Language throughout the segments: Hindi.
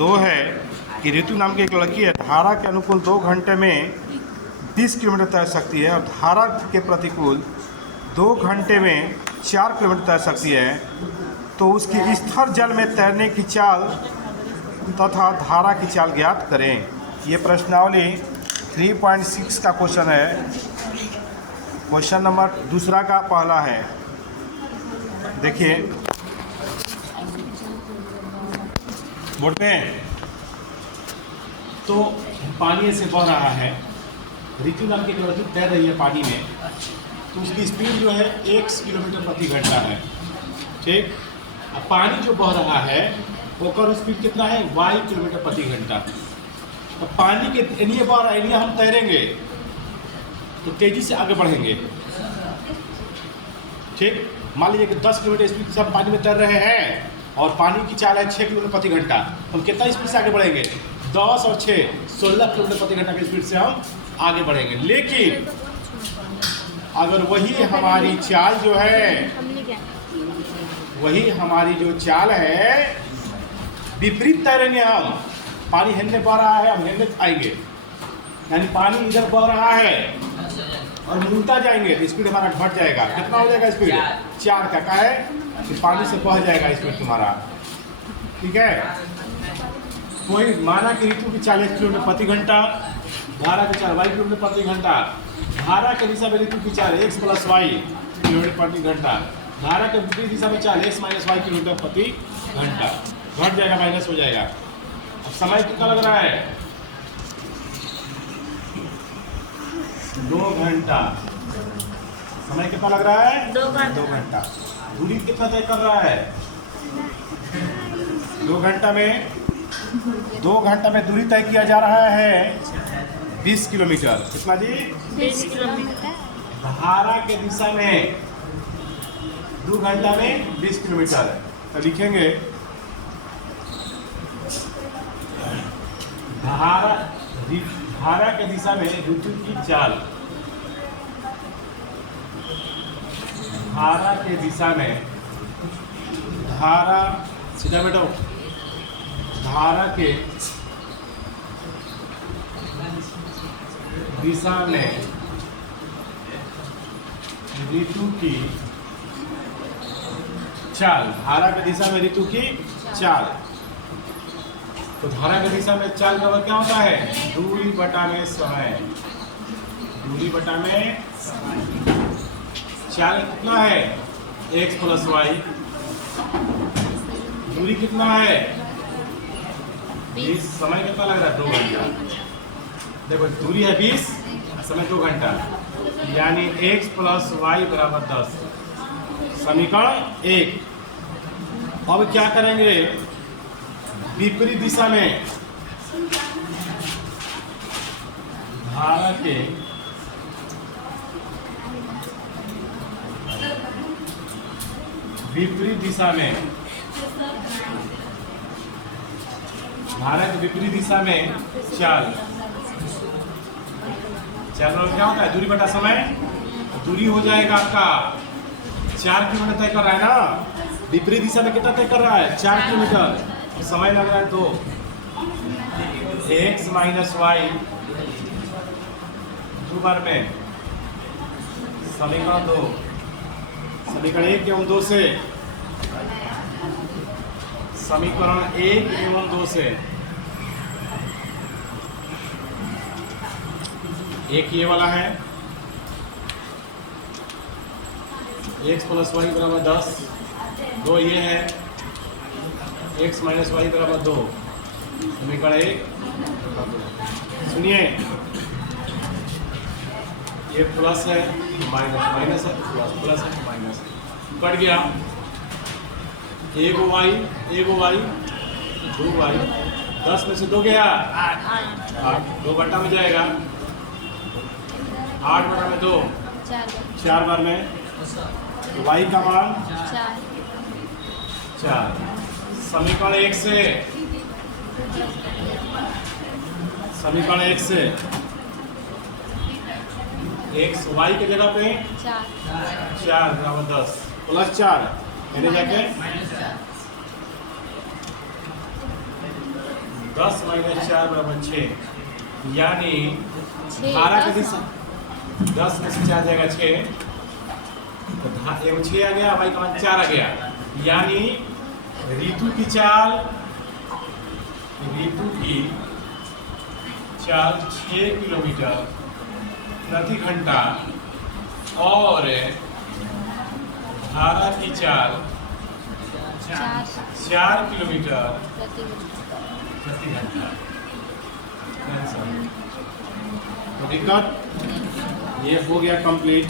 2 है कि ऋतु नाम की एक लड़की है, धारा के अनुकूल 2 घंटे में 20 किलोमीटर तैर सकती है और धारा के प्रतिकूल 2 घंटे में 4 किलोमीटर तैर सकती है, तो उसकी स्थिर जल में तैरने की चाल तथा धारा की चाल ज्ञात करें। ये प्रश्नावली 3.6 का क्वेश्चन है। क्वेश्चन नंबर दूसरा का पहला है, देखिए बोर्ड पे। तो पानी ऐसे बह रहा है, ऋतु नाम की एक लड़की तैर रही है पानी में, तो उसकी स्पीड जो है 1 किलोमीटर प्रति घंटा है, ठीक। अब पानी जो बह रहा है ओकर स्पीड कितना है, y किलोमीटर प्रति घंटा। तो पानी के लिए बह रहा है, लिए हम तैरेंगे तो तेजी से आगे बढ़ेंगे, ठीक। मान लीजिए कि 10 किलोमीटर स्पीड से हम पानी में तैर रहे हैं और पानी की चाल है 6 किलोमीटर प्रति घंटा, हम कितना स्पीड से आगे बढ़ेंगे, 10 और 6 16 किलोमीटर प्रति घंटा की स्पीड से हम आगे बढ़ेंगे। लेकिन अगर वही हमारी चाल जो है, वही हमारी जो चाल है, विपरीत तैरेंगे हम, पानी हिलने बह रहा है, हम हिलने आएंगे, यानी पानी इधर बह रहा है और मुड़ता जाएंगे तो स्पीड हमारा घट जाएगा। कितना हो जाएगा स्पीड, 4 का है कि पानी से बह जाएगा स्पीड तुम्हारा, ठीक है। कोई माना कि ऋतु की 40 किलोमीटर प्रति घंटा, धारा की चाल y किलोमीटर प्रति घंटा, धारा के दिशा में ऋतु की चाल x + y किलोमीटर प्रति घंटा, धारा के विपरीत दिशा में चाल x - y किलोमीटर प्रति घंटा, घट जाएगा, माइनस हो जाएगा। अब समय कितना लग रहा है, 2 घंटा। समय कितना लग रहा है, 2 घंटा। दूरी कितना तय कर रहा है, 2 घंटा में दूरी तय किया जा रहा है 20 किलोमीटर। कितना जी, 20 किलोमीटर। धारा के दिशा में 2 घंटा में 20 किलोमीटर। तो लिखेंगे धारा के दिशा में ऋतु की चाल, धारा के दिशा में, धारा सीधा बैठो, धारा के दिशा में ऋतु की चाल, धारा की दिशा में ऋतु की चाल। तो धारा की दिशा में चाल का क्या होता है, दूरी बटा में समय, दूरी बटा में चाल कितना है, x + y, दूरी कितना है 20, समय कितना लग रहा है 2 घंटा। देखो दूरी है 20, समय 2 घंटा, यानी x + y = 10, समीकरण 1। अब क्या करेंगे, विपरीत दिशा में धारा के विपरीत दिशा में, धारा के विपरीत दिशा में चाल, चाल क्या होता है, दूरी बटा समय। दूरी हो जाएगा आपका 4 किलोमीटर तय कर रहा है ना, विपरीत दिशा में कितना तय कर रहा है, 4 किलोमीटर, और समय लग रहा है 2, x - y 2 बार में, समीकरण 2, समीकरण 1 एवं 2 से, समीकरण 1 एवं 2 से, एक ये वाला है x + y = 10, 2 ये है x - y = 2, समीकरण 1। सुनिए, ये प्लस है माइनस, माइनस है प्लस, प्लस है माइनस, कट गया, एगो y 2 y, 10 में से 2 गया 8, 2 बटा में जाएगा, 8 बटा में 2, 4 बार में, y का मान 4। समीकरण 1 से, समीकरण 1 से x y के जगह पे 4 = 10 + 4 यानी जाके 10 माइनस 4 बराबर 6, यानी 12 के 10 में से 4 जाएगा 6, तो 6 आ गया, y का मान 4 आ गया, यानी ऋतु की चाल 6 किलोमीटर प्रति घंटा और धारा की चाल 4 किलोमीटर प्रति घंटा। तो दिक्कत ये हो गया कंप्लीट।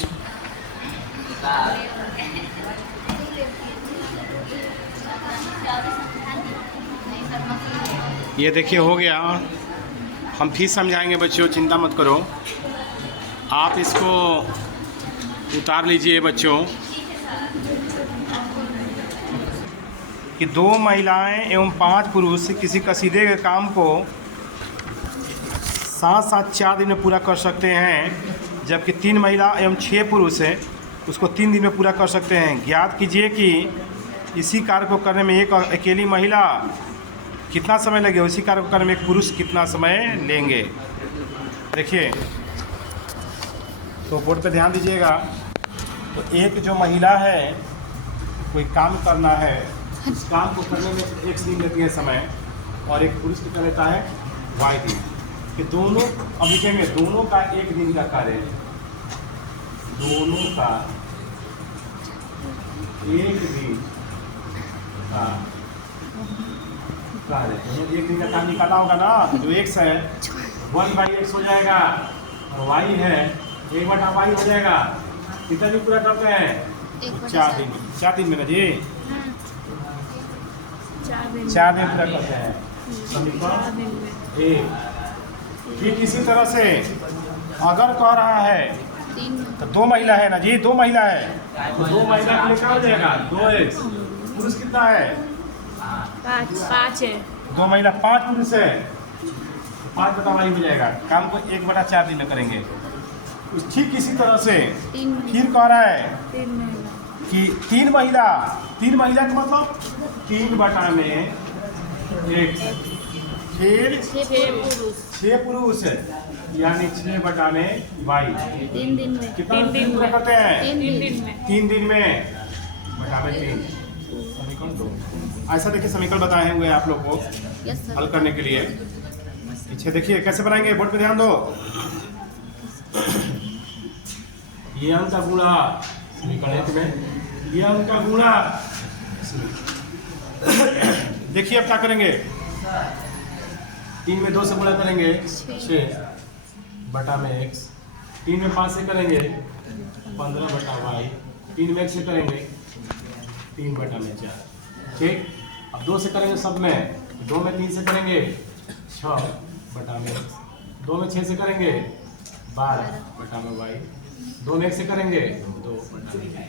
ये देखिए हो गया, हम फिर समझाएंगे बच्चों, चिंता मत करो, आप इसको उतार लीजिए बच्चों कि 2 महिलाएं एवं 5 पुरुष किसी कसीदे के काम को साथ साथ 4 दिन में पूरा कर सकते हैं, जबकि 3 महिला एवं 6 पुरुष है उसको 3 दिन में पूरा कर सकते हैं। ज्ञात कीजिए कि इसी कार्य को करने में एक अकेली महिला कितना समय लगेगा, इसी कार्य को करने में एक पुरुष कितना समय लेंगे। देखिए तो बोर्ड पे ध्यान दीजिएगा। तो एक जो महिला है कोई काम करना है, उस काम को करने में एक दिन लेती है समय, और एक पुरुष कितना लेता है y दिन। कि दोनों अब लिखेंगे दोनों का एक दिन का कार्य है, दोनों का एक दिन का कार्य, एक दिन का काम निकाला होगा ना, जो x है 1/x हो जाएगा और y है 1/y हो जाएगा। कितना दिन पूरा करते हैं 4 दिन, 4 दिन में ना जी 4 दिन पूरा करते हैं। ठीक इसी तरह से अगर कह रहा है तो 2 महिला है ना जी, 2 महिला है तो 2 महिला के लिए क्या हो जाएगा 2x, पुरुष कितना है 5 है, 2 महिला 5 पुरुष है, 5/y हो जाएगा। काम को 1/4 दिन में करेंगे। ठीक इसी तरह से फिर कह रहा है कि 3 महिला का मतलब 3/1, फिर 6 पुरुष यानी 6/y। 3 दिन में कितना दिन पूरा करते हैं 3 दिन में बटा 3। समीकरण 2 ऐसा देखिए समीकरण बताए हुए हैं आप लोग को हल करने के लिए। पीछे देखिए कैसे बनाएंगे, बोर्ड पे ध्यान दो। ये अंक का गुणा समीकरण 1 में, ये अंक का गुणा देखिए अब क्या करेंगे, 3 में 2 से गुणा करेंगे 6/x, 3 में 5 से करेंगे 15/y, 3 में 1 से करेंगे 3/4। ठीक, अब 2 से करेंगे सब में, 2 में 3 से करेंगे 6/x, 2 में 6 से करेंगे 12/y, 2 में 1 से करेंगे 2/y।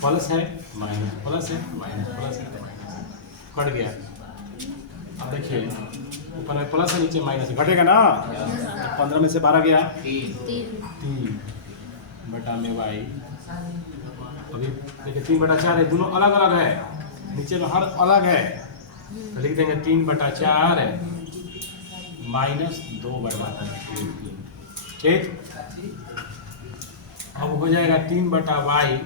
प्लस है माइनस, प्लस है माइनस, प्लस है माइनस, कट गया। अब देखिए ऊपर में प्लस है नीचे माइनस, घटेगा ना। 15 में से 12 गया 3/y। अभी देखिए 3/4 है, दोनों अलग अलग है, नीचे में हर अलग है तो लिख देंगे 3/4 माइनस 2/3। ठीक, अब हो जाएगा 3/y,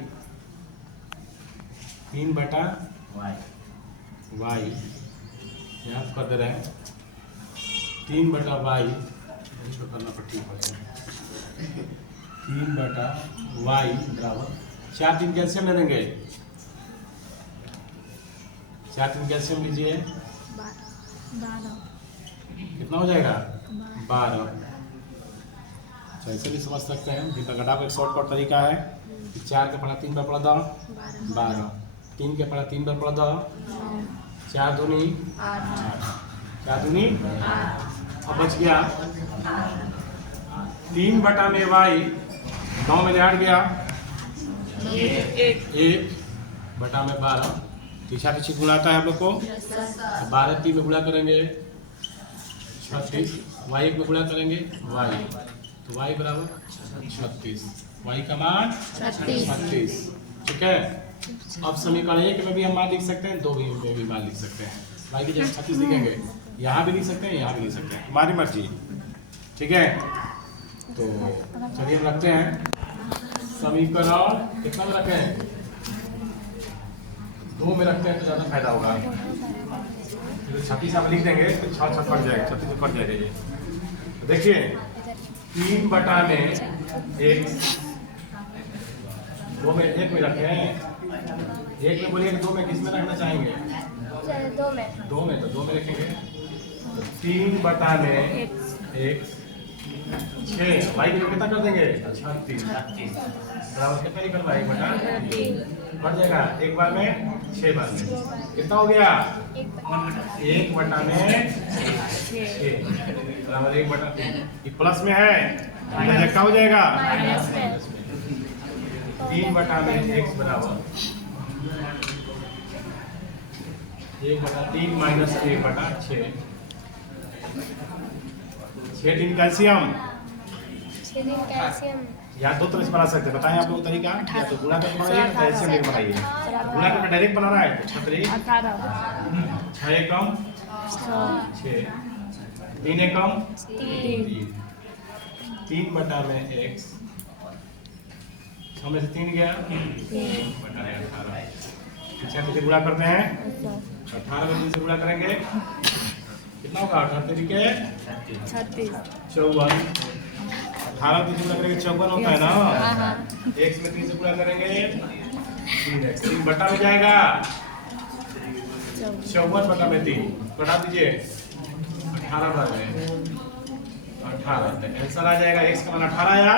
3/y यहाँ कर दे रहे हैं 3/y, इसको करना पर ठीक हो जाएगा 3/y बराबर 4 दिन कैल्शियम ले देंगे, 4 दिन कैल्शियम लीजिए 12 कितना हो जाएगा 12। ऐसे भी समझ सकते हैं, जिनका घटाव एक शॉर्टकट तरीका है। 4 के पढ़ा 3 बार पढ़ा 12, 3 के पढ़ा 3 बार पढ़ा 4 दूनी 8, 4 दूनी 8। अब बच गया 3/y, 9 में 8 गया 1/12। पीछा पीछे गुणाता है हम लोग को, 12 3 में गुणा करेंगे 36, y 1 में गुणा करेंगे y, तो y बराबर 36, y का मान 36। ठीक है, अब समीकरण 1 में भी हम मान लिख सकते हैं, 2 में भी मान लिख सकते हैं। y की जगह 36 लिखेंगे। यहाँ भी लिख सकते हैं, यहाँ भी लिख सकते हैं, तुम्हारी मर्जी। ठीक है, तो चलिए हम रखते हैं समीकरण कितना में रखें, 2 में रखते हैं तो ज़्यादा फायदा होगा। 36 आप लिख देंगे तो 6 6 कट जाएगा, 36 कट जाएगा ये। तो देखिए 3 बटा में 1, 2 में 1 में रखे हैं, 1 में बोलिए 2 में किस में रखना चाहेंगे? 2 में। 2 में, तो 2 में रखेंगे। तो 3 बटा में 1 6, भाई को कितना कर देंगे? 36 बराबर कितना निकल रहा है? 1 बटा 3 बढ़ जाएगा, एक बार में 6 बार में कितना हो गया? 1 बटा में 6 बराबर 1 बटा 3। ये प्लस में है, क्या हो जाएगा? 3 बटा में x बराबर 1 बटा 3 माइनस 1 बटा 6। 6 3 कैल्शियम, या 2 तरह से बना सकते हैं, बताएं आप लोग तरीका। या तो गुणा करके बनाइए या कैल्शियम लेकर बनाइए। गुणा करके डायरेक्ट बनाना है तो 6 कम 6, 3 कम 3 बटा में x, 6 में से 3 गया, बटा 18। 6 से गुणा करते हैं, 18 में 3 से गुणा करेंगे कितना होगा? 18 तरीके 54, 18 में 3 से गुणा करेंगे 54 होता है ना। x में 3 से गुणा करेंगे 3x, 3 बटा में जाएगा 54 बटा में 3, बढ़ा दीजिए 18 बटा में 18, तो आंसर आ जाएगा x का मान 18 आया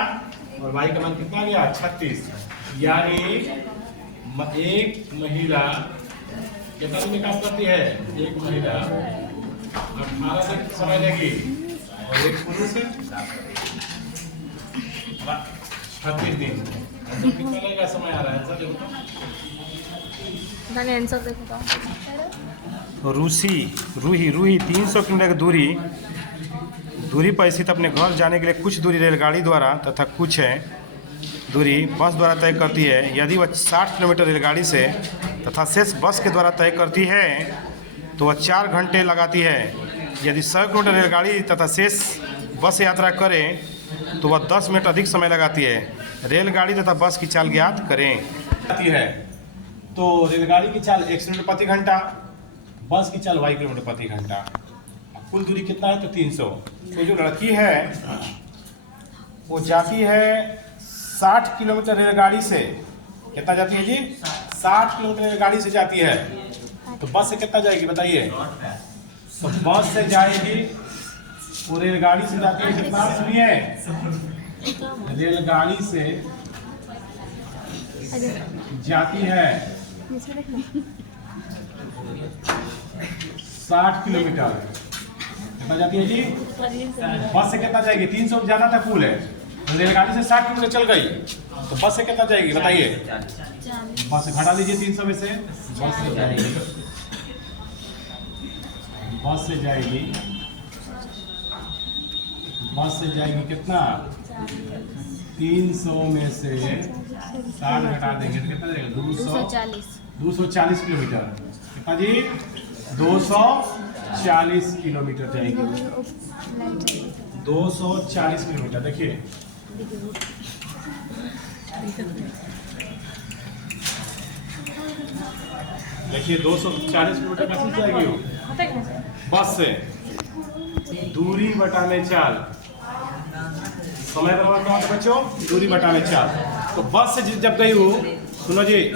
और y का मान कितना गया? 36। यानी एक महिला कितना दिन में काम करती है? एक महिला 18 दिन समय लेगी और एक पुरुष 36 दिन। तो कितना लगेगा समय आ रहा है? आंसर देखो तो। रूही 300 किलोमीटर की दूरी पर स्थित अपने घर जाने के लिए कुछ दूरी रेलगाड़ी द्वारा तथा कुछ दूरी बस द्वारा तय करती है। यदि वह 60 किलोमीटर रेलगाड़ी से तथा शेष बस के द्वारा तय करती है तो वह 4 घंटे लगाती है। यदि 100 किलोमीटर रेलगाड़ी तथा शेष बस यात्रा करे तो वह 10 मिनट अधिक समय लगाती है। रेलगाड़ी तथा बस की चाल ज्ञात करें। तो रेलगाड़ी की चाल 100 किलोमीटर प्रति घंटा, बस की चाल y किलोमीटर प्रति घंटा। कुल दूरी कितना है? तो 300। तो जो लड़की है वो जाती है 60 किलोमीटर रेलगाड़ी से। कितना जाती है जी? 60 किलोमीटर रेलगाड़ी से जाती है। तो बस से कितना जाएगी बताइए? तो बस से जाएगी, वो रेलगाड़ी से जाती है कितना? सुनिए, रेलगाड़ी से जाती है 60 किलोमीटर। कितना जाती है जी? बस से कितना जाएगी? 300 ज़्यादा था फुल है, रेलगाड़ी से 60 किलोमीटर चल गई तो बस से कितना जाएगी बताइए? बस से घटा लीजिए 300 में से। बस से जाएगी कितना? 300 में से 60 घटा देंगे तो कितना जाएगा? 240 किलोमीटर। कितना जी? 240 किलोमीटर जाएगी। 240 किलोमीटर। देखिए देखिए 240 किलोमीटर कैसे जाएगी वो? बस से। दूरी बटा में चाल, समय बराबर क्या होता है बच्चों? दूरी बटा में चाल। तो बस से जब गई वो, सुनो जी,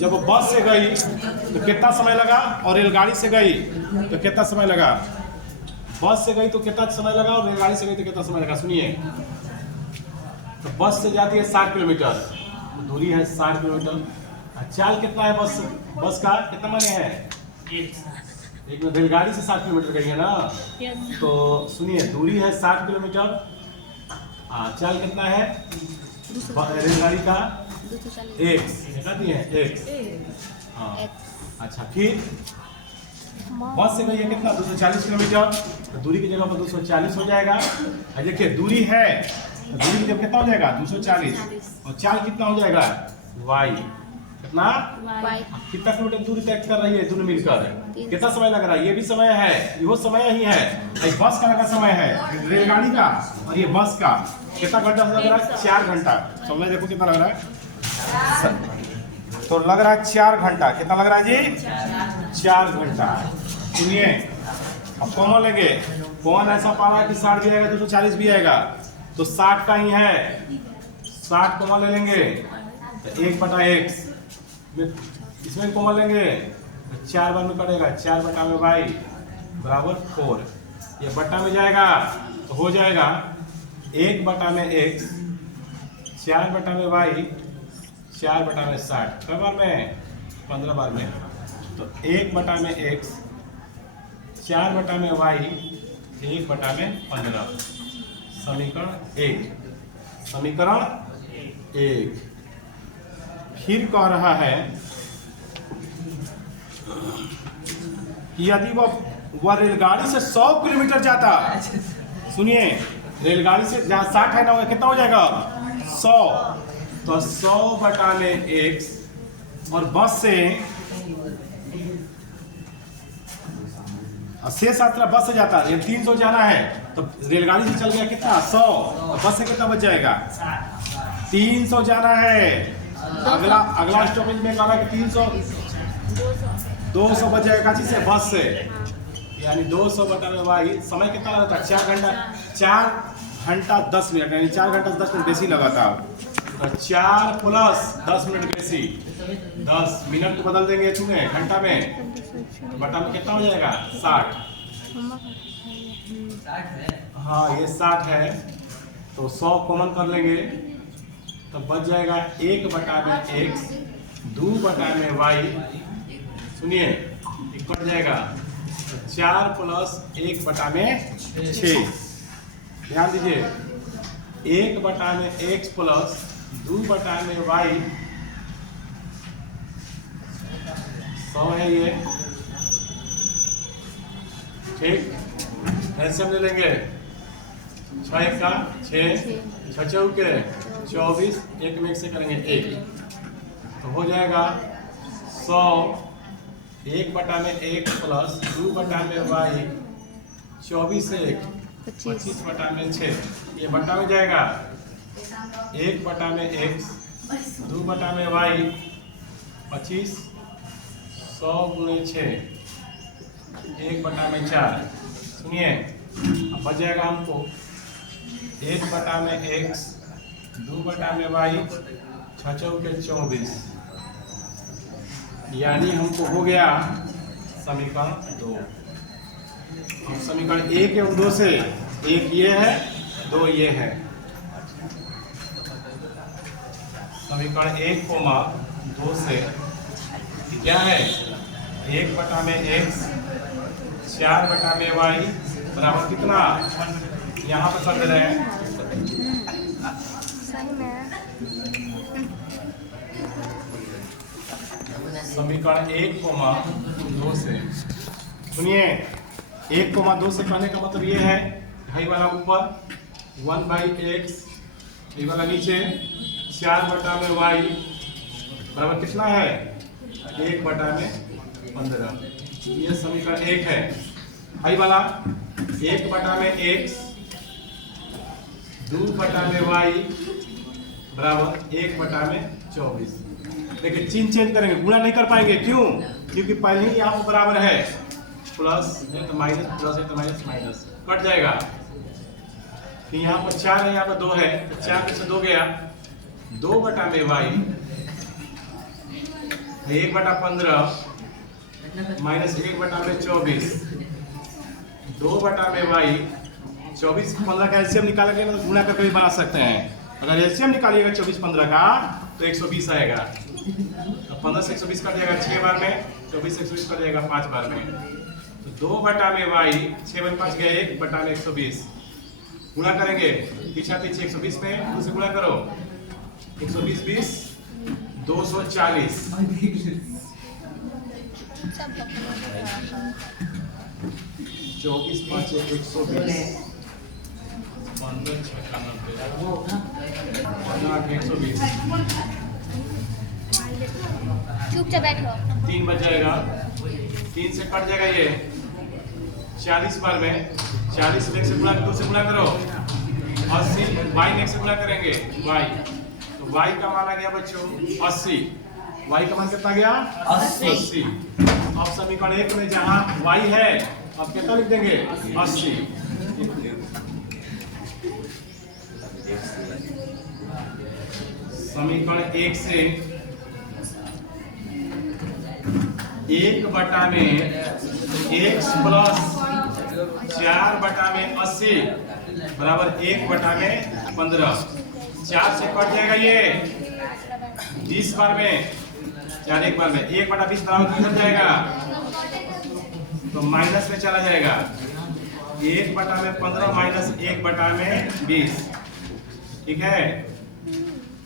जब वो बस से गई तो कितना समय लगा और रेलगाड़ी से गई तो कितना समय लगा? बस से गई तो कितना समय लगा और रेलगाड़ी से गई तो कितना समय लगा? सुनिए, तो बस से जाती है 60 किलोमीटर, दूरी है 60 किलोमीटर। चाल कितना है बस का कितना माने है? एक रेलगाड़ी से 60 किलोमीटर गई है ना। तो सुनिए, दूरी है 60 किलोमीटर, चाल कितना है रेलगाड़ी का? 1 कहती है 1। हाँ अच्छा, फिर बस से गई है कितना? 240 किलोमीटर। तो दूरी की जगह पर 240 हो जाएगा। देखिए दूरी है, दूरी की जगह कितना हो जाएगा? 240 और चाल कितना हो जाएगा? y। कितना? वाई। कितना किलोमीटर दूरी तय कर रही है दोनों मिलकर? 3 कितना समय लग रहा है? ये भी समय है, ये समय ही है। ये बस का लगा समय है, रेलगाड़ी का और ये बस का कितना घंटा लग रहा है? 4 घंटा। समय देखो कितना लग रहा है, तो लग रहा है 4 घंटा। कितना लग रहा है जी? 4 घंटा। सुनिए, अब कॉमन लेंगे। कौन ऐसा पा रहा है कि 60 भी आएगा, 240 भी आएगा, तो 60 का ही है। 60 कॉमन ले लेंगे तो 1/x, इसमें कॉमन लेंगे तो 4 बार में कटेगा। 4 बटा में y बराबर 4। ये बटा में जाएगा तो हो जाएगा 1 बटा में x, 4 बटा में y, 4 बटा में 60। कई बार में? 15 बार में। तो 1 बटा में x, 4 बटा में y, 1 बटा में 15। समीकरण 1। समीकरण 1। फिर कह रहा है कि यदि वह रेलगाड़ी से 100 किलोमीटर जाता, सुनिए, रेलगाड़ी से जहाँ 60 है ना, कितना हो जाएगा? 100। तो 100 बटा में x, और बस से शेष यात्रा बस से जाता है, 300 जाना है, तो रेलगाड़ी से चल गया कितना? 100। और बस से कितना बच जाएगा? 300 जाना है। अगला स्टॉपेज में कहा कि 200 बच जाएगा चीज से, बस से। यानी 200 बटा में y। समय कितना लगा था? 4 घंटा। 4 घंटा 10 मिनट, यानी 4 घंटा 10 मिनट बेसी लगा था। तो 4 प्लस 10 मिनट बेसी, 10 मिनट को बदल देंगे तुम्हें घंटा में, बटा में कितना हो जाएगा? 60। हाँ, ये 60 है, तो 100 कॉमन कर लेंगे तो बच जाएगा 1 बटा में x, 2 बटा में y। सुनिए, कट जाएगा तो 4 प्लस 1 बटा में 6। ध्यान दीजिए, 1 बटा में x प्लस 2 बटा में y, 100 है ये, ठीक। ऐसे हम ले लेंगे 6 का 6, 6 चौके 24, 1 में 1 से करेंगे 1, तो हो जाएगा 100। 1 बटा में 1 प्लस 2 बटा में y, 24 से 1, 25 बटा में 6, ये बटा में जाएगा। 1 बटा में x, 2 बटा में y, 25, 100 गुणे 6, 1 बटा में 4। सुनिए, अब बच जाएगा हमको 1 बटा में x, 2 बटा में y, 6 चौके 24, यानी हमको हो गया समीकरण 2। अब समीकरण 1 एवं 2 से, 1 ये है, 2 ये है। समीकरण 1 कोमा 2 से क्या है? 1 बटा में x, 4 बटा में y बराबर कितना? यहाँ पर कर दे रहे हैं। समीकरण 1 कोमा 2 से, सुनिए, 1 कोमा 2 से कहने का मतलब ये है, ढाई वाला ऊपर 1/x, ये वाला नीचे 4 बटा में y बराबर कितना है? 1 बटा में 15। ये समीकरण 1 है। हाई वाला 1 बटा में x, 2 बटा में y बराबर 1 बटा में 24। देखिए, चिन्ह चेंज करेंगे, गुणा नहीं कर पाएंगे। क्यों? क्योंकि पहले ही यहाँ पर बराबर है, प्लस है तो माइनस, प्लस है तो माइनस, माइनस कट जाएगा। फिर यहाँ पर 4 है, यहाँ पर 2 है, तो 4 में से 2 गया, 2 बटा में y 1 बटा 15 माइनस 1 बटा में 24, 2 बटा में y। 24 15 का एलसीएम निकालेंगे तो गुणा करके भी बना सकते हैं। अगर एलसीएम निकालिएगा 24 15 का तो 120 आएगा। तो 15 से 120 कट जाएगा 6 बार में, 24 से 120 कट जाएगा 5 बार में। तो 2 बटा में y, 6 में 5 गया, 1 बटा में 120 गुणा करेंगे, पीछा पीछे 120 में 2 से गुणा करो, 120 20 240। 24 5 120, 15 6 का 90, 120। चुप से बैठो। 3 बच जाएगा, 3 से कट जाएगा ये 40 बार में 40 से 1 से गुणा 2 से गुणा करो 80 y में 1 से गुणा करेंगे y तो y का मान आ गया बच्चों 80 y का मान कितना गया 80 अब समीकरण 1 में जहां y है अब कितना लिख देंगे 80 समीकरण 1 से 1 बटा में x प्लस 4 बटा में 80 बराबर 1 बटा में 15 4 से कट जाएगा ये 20 बार में 4 1 बार में 1 बटा 20 बराबर कितना जाएगा तो माइनस में चला जाएगा 1 बटा में 15 माइनस 1 बटा में 20 ठीक है।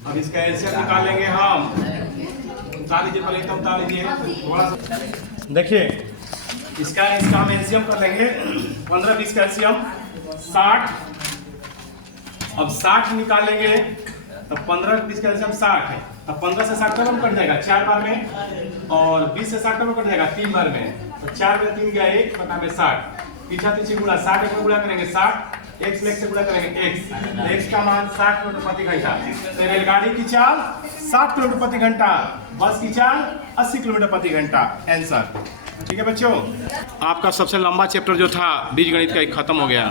अब इसका एलसीएम निकाल लेंगे हम उतार लीजिए पहले तो उतार लीजिए थोड़ा सा देखिए इसका हम एलसीएम कर लेंगे 15 20 का एलसीएम 60 अब 60 निकाल लेंगे तो 15 20 का एलसीएम 60 है अब 15 से 60 कब कट जाएगा 4 बार में और 20 से 60 कब कट जाएगा 3 बार में तो 4 में 3 गया 1 बटा में 60 पीछा पीछे गुणा 60 एक में गुणा करेंगे 60 x में 1 से गुणा करेंगे x का मान 60 किलोमीटर प्रति घंटा तो रेलगाड़ी की चाल 60 किलोमीटर प्रति घंटा बस की चाल 80 किलोमीटर प्रति घंटा आंसर। ठीक है बच्चों आपका सबसे लंबा चैप्टर जो था बीजगणित का खत्म हो गया।